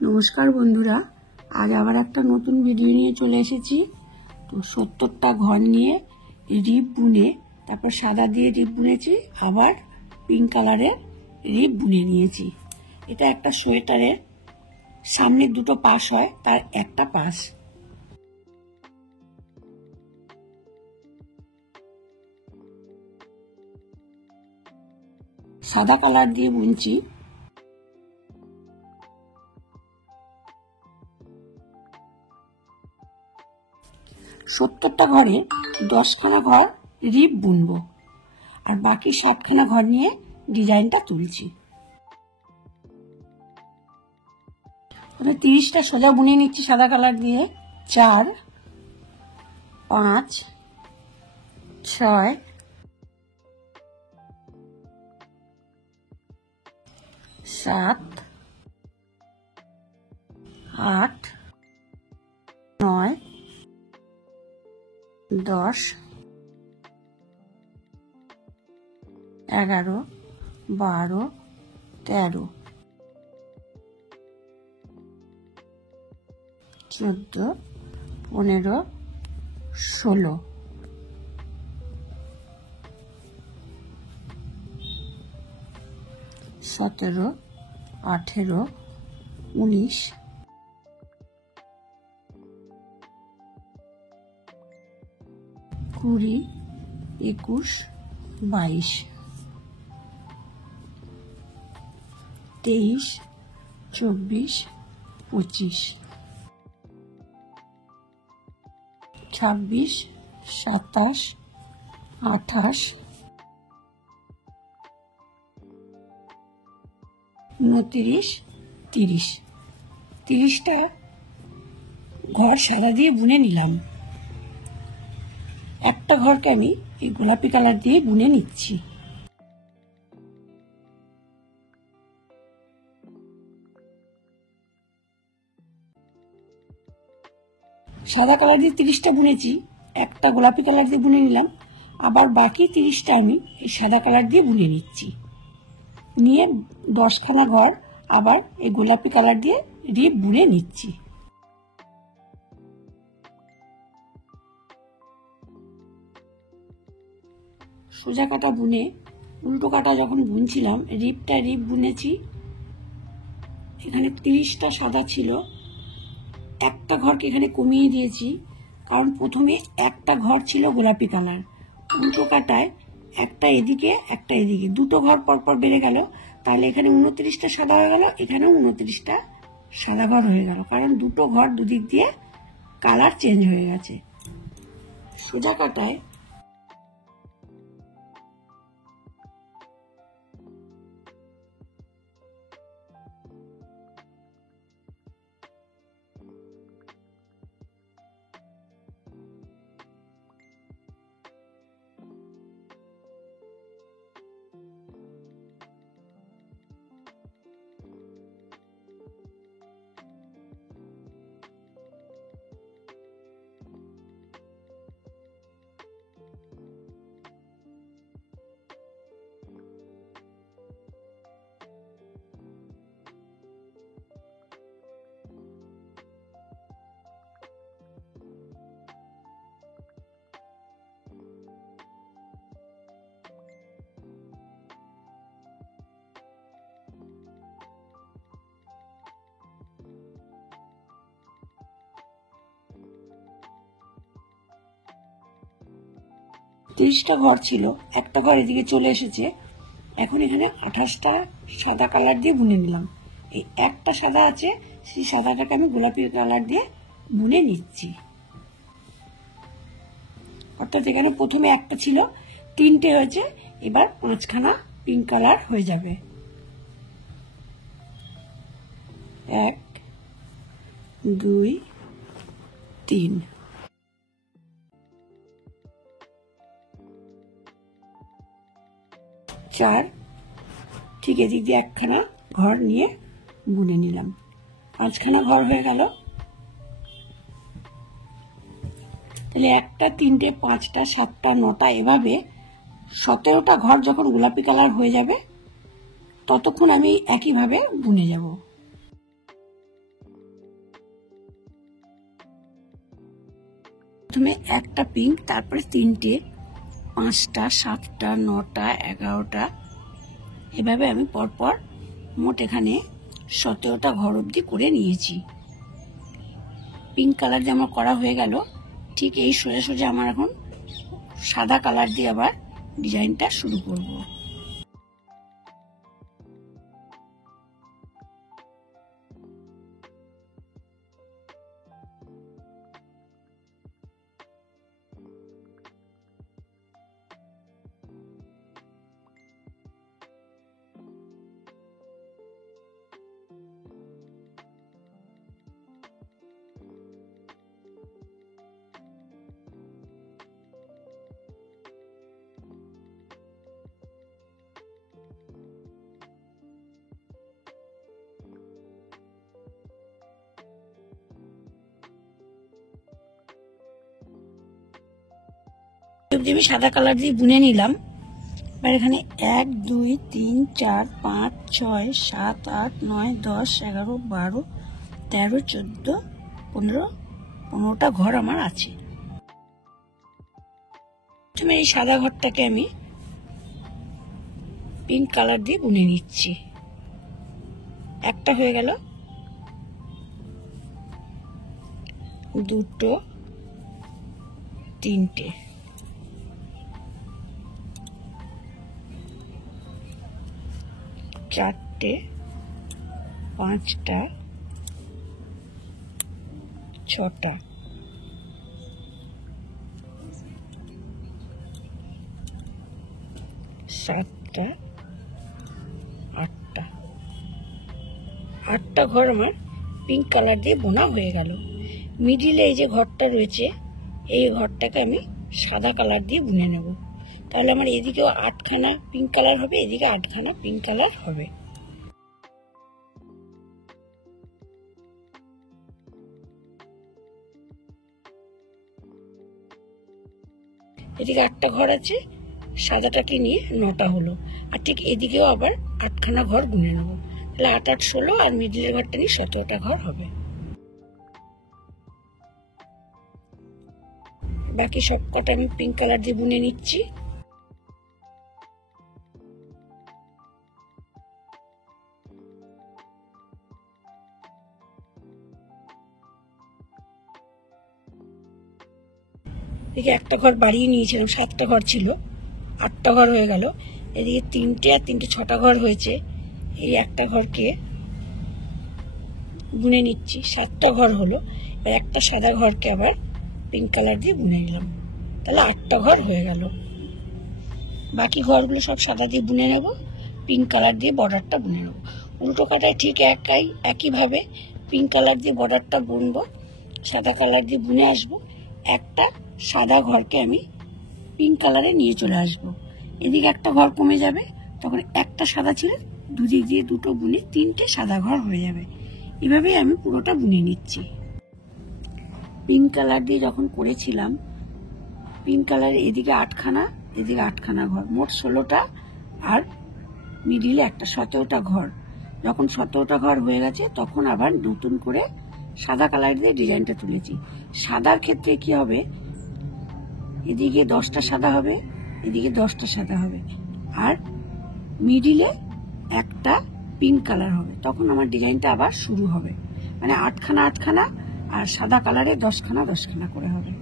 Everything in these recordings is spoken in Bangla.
নমস্কার বন্ধুরা, আজ আবার একটা নতুন ভিডিও নিয়ে চলে এসেছি। তো 70টা ঘর নিয়ে রিপ বুনে, তারপর সাদা দিয়ে রিপ বুনেছি, আবার পিঙ্ক কালারের রিপ বুনে নিয়েছি। এটা একটা সোয়েটারের সামনের দুটো পাশ হয়, তার একটা পাশ। সাদা কালার দিয়ে বুনছি। সত্তরটা ঘরে 10খানা ঘর রিপ বুনবো, আর বাকি 60খানা ঘর নিয়ে ডিজাইনটা তুলছি। 30টা সোজা বুনে নিচ্ছি সাদা কালার দিয়ে। 4, 5, 6, 7, 8, 9, 10, 11, 12, 13, 14, 15, 16, 17, 18, 19, 20, 21, 22, 23, 24, 25, 26, 27, 28, 29, 30। 30টা ঘর সাদা দিয়ে বুনে নিলাম। একটা ঘরকে আমি এই গোলাপি কালার দিয়ে বুনে নিচ্ছি। সাদা কালার দিয়ে 30টা বুনেছি, একটা গোলাপি কালার দিয়ে বুনে নিলাম, আবার বাকি 30টা আমি এই সাদা কালার দিয়ে বুনে নিচ্ছি। নিয়ে 10খানা ঘর আবার এই গোলাপি কালার দিয়ে রিপ বুনে নিচ্ছি। সোজা কাটা বুনে উল্টো কাটা যখন বুনছিলাম, রিপ বুনেছি। এখানে 30টা সাদা ছিল, একটা ঘরকে এখানে কমিয়ে দিয়েছি, কারণ প্রথমে একটা ঘর ছিল গোলাপি কালার। উল্টো কাটায় একটা এদিকে একটা এদিকে, দুটো ঘর পরপর বেড়ে গেল। তাহলে এখানে 29টা সাদা হয়ে গেল, এখানেও 29টা সাদা ঘর হয়ে গেল, কারণ দুটো ঘর দুদিক দিয়ে কালার চেঞ্জ হয়ে গেছে। সোজা কাটায় টা ঘর ছিল, একটা ঘর এদিকে চলে এসেছে। এখন এখানে 28টা সাদা কালার দিয়ে বুনে নিলাম। এই একটা সাদা আছে, সেই সাদাটাকে আমি গোলাপি কালার দিয়ে বুনে নিচ্ছি। অর্থাৎ এখানে প্রথমে একটা ছিল, 3টে হয়েছে, এবার 5খানা পিঙ্ক কালার হয়ে যাবে। 1, 2, 3, 4, ঠিক এদিক দিয়ে একখানা ঘর নিয়ে বুনে নিলাম। 5খানা ঘর হয়ে গেল। তাহলে 1টা, 3টে, 5টা, 7টা, 9টা, এভাবে 17টা ঘর যখন গোলাপি কালার হয়ে যাবে, ততক্ষণ আমি একইভাবে বুনে যাব। প্রথমে একটা পিঙ্ক, তারপরে 3টে, 5টা, 7টা, 9টা, 11টা, এভাবে আমি পরপর মোট এখানে 17টা ঘর অবধি করে নিয়েছি। পিঙ্ক কালার দিয়ে আমার করা হয়ে গেল। ঠিক এই সোজা সোজা আমার এখন সাদা কালার দিয়ে আবার ডিজাইনটা শুরু করব। আমি সাদা কালার দিয়ে বুনে নিলাম। এবার এখানে 1 2 3 4 5 6 7 8 9 10 11 12 13 14 15 15টা ঘর আমার আছে। প্রথমে এই সাদা ঘরটাকে আমি পিঙ্ক কালার দিয়ে বুনে নিচ্ছি। একটা হয়ে গেল, দুটো, তিনটে, চারটে, 5টা, 6টা, 7টা, 8টা। 8টা ঘর আমার পিঙ্ক কালার দিয়ে বোনা হয়ে গেল। মিডিলে এই যে ঘরটা রয়েছে, এই ঘরটাকে আমি সাদা কালার দিয়ে বুনে নেব। তাহলে আমার এদিকেও 8খানা পিঙ্ক কালার হবে, এদিকে 8খানা পিঙ্ক কালার হবে। এদিকে 8টা ঘর আছে, সাদাটাকে নিয়ে 9টা হলো। আর ঠিক এদিকেও আবার 8খানা ঘর বুনে নেব। তাহলে 8 8 16, আর মিডিলের ঘরটা নিয়ে 17টা ঘর হবে। বাকি সব কটা আমি পিঙ্ক কালার দিয়ে বুনে নিচ্ছি। এদিকে একটা ঘর বাড়িয়ে নিয়েছিলাম, 7টা ঘর ছিল, 8টা ঘর হয়ে গেল। এদিকে 3টে আর 3টে 6টা ঘর হয়েছে। এই একটা ঘরকে বুনে নিচ্ছি, 7টা ঘর হলো। এবার একটা সাদা ঘরকে আবার পিঙ্ক কালার দিয়ে বুনে নিলাম, তাহলে 8টা ঘর হয়ে গেল। বাকি ঘরগুলো সব সাদা দিয়ে বুনে নেব, পিঙ্ক কালার দিয়ে বর্ডারটা বুনে নেব। উল্টো কাটায় ঠিক একইভাবে পিঙ্ক কালার দিয়ে বর্ডারটা বুনবো, সাদা কালার দিয়ে বুনে আসবো। একটা সাদা ঘরকে আমি পিঙ্ক কালারে নিয়ে চলে আসবো। এদিকে একটা ঘর কমে যাবে, তখন একটা সাদা ছিল, দুদিক দিয়ে দুটো বুনে 3টে সাদা ঘর হয়ে যাবে। এভাবেই আমি পুরোটা বুনে নিচ্ছি। পিঙ্ক কালার দিয়ে যখন করেছিলাম, পিঙ্ক কালারের এদিকে 8খানা, এদিকে 8খানা ঘর, মোট 16টা, আর মিডিলে একটা 17টা ঘর। যখন 17টা ঘর হয়ে গেছে, তখন আবার নতুন করে সাদা কালার দিয়ে ডিজাইনটা তুলেছি। সাদার ক্ষেত্রে কি হবে, এদিকে 10টা সাদা হবে, এদিকে 10টা সাদা হবে, আর মিডিলে একটা পিঙ্ক কালার হবে। তখন আমার ডিজাইনটা আবার শুরু হবে, মানে 8খানা 8খানা, আর সাদা কালারে 10খানা 10খানা করে হবে।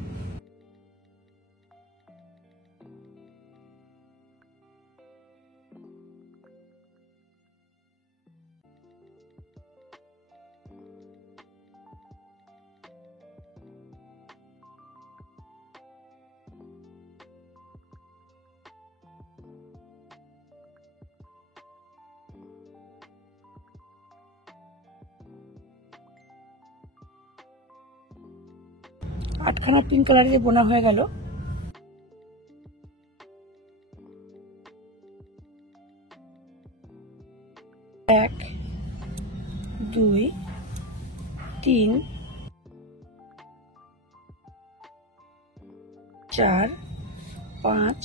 আটখানা পিঙ্ক কালার দিয়ে বোনা হয়ে গেল। এক, দুই, তিন, চার, 5,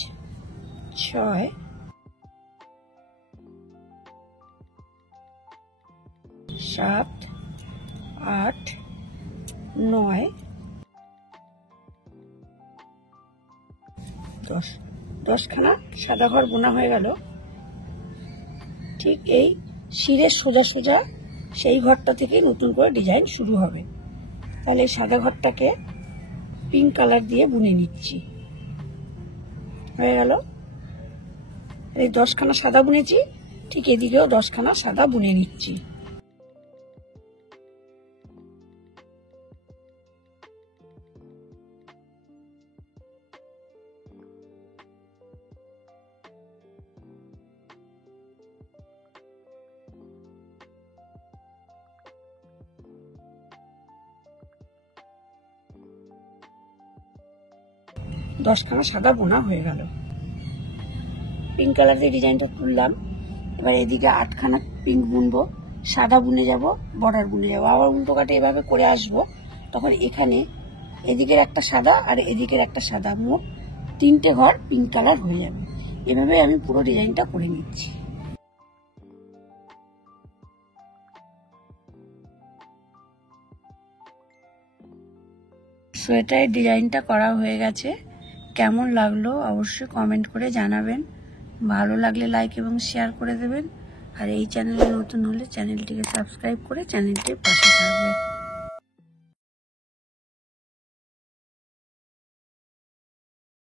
6, 7, 8, 9, 10খানা সাদা ঘর বোনা হয়ে গেল। ঠিক এই শিরের সোজা সোজা সেই ঘরটা থেকে নতুন করে ডিজাইন শুরু হবে। তাহলে এই সাদা ঘরটাকে পিঙ্ক কালার দিয়ে বুনে নিচ্ছি। হয়ে গেল। এই 10খানা সাদা বুনেছি, ঠিক এদিকেও 10খানা সাদা বুনে নিচ্ছি। দশখানা সাদা বোনা হয়ে গেল। পিঙ্ক কালার দিয়ে ডিজাইনটা তুললাম। এবার এদিকে 8খানা পিঙ্ক বুনবো, সাদা বুনে যাব, বর্ডার বুনে যাব। আবার উল্টো কাটে এভাবে করে আসব। তখন এখানে এদিকের একটা সাদা আর এদিকের একটা সাদা, মোট 3টে ঘর পিঙ্ক কালার হয়ে যাবে। এভাবে আমি পুরো ডিজাইনটা করে নিচ্ছি। সোয়েটারের ডিজাইনটা করা হয়ে গেছে। কেমন লাগলো অবশ্যই কমেন্ট করে জানাবেন। ভালো লাগলে লাইক এবং শেয়ার করে দেবেন। আর এই চ্যানেলে নতুন হলে চ্যানেলটিকে সাবস্ক্রাইব করে চ্যানেলটির পাশে থাকবেন।